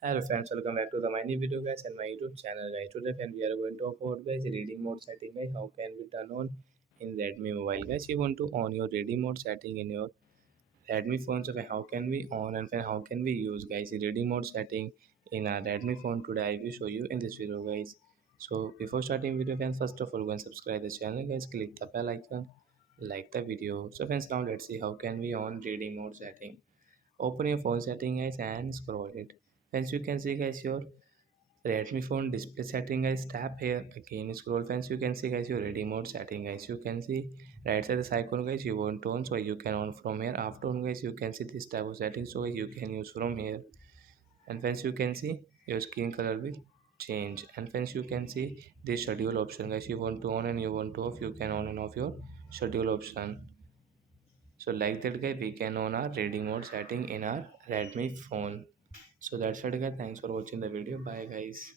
Hello friends, welcome back to the my new video guys and my YouTube channel guys. Today friend we are going to talk about guys reading mode setting guys. How can we turn on in Redmi mobile guys? You want to on your reading mode setting in your Redmi phone. So how can we on and then how can we use guys reading mode setting in our Redmi phone? Today I will show you in this video guys. So before starting video friends, first of all go and subscribe the channel guys. Click the bell icon, like the video. So friends, now let's see how can we on reading mode setting. Open your phone setting guys and scroll it. Friends, you can see guys your Redmi phone display setting guys. Tap here again, scroll friends. You can see guys your ready mode setting guys. You can see right side this icon guys. You want to on, so you can on from here. After on guys, you can see this type of settings, so you can use from here. And friends, you can see your skin color will change. And friends, you can see this schedule option guys. You want to on and you want to off, you can on and off your schedule option. So like that guy, we can on our reading mode setting in our Redmi phone. So that's it guys, thanks for watching the video, bye guys.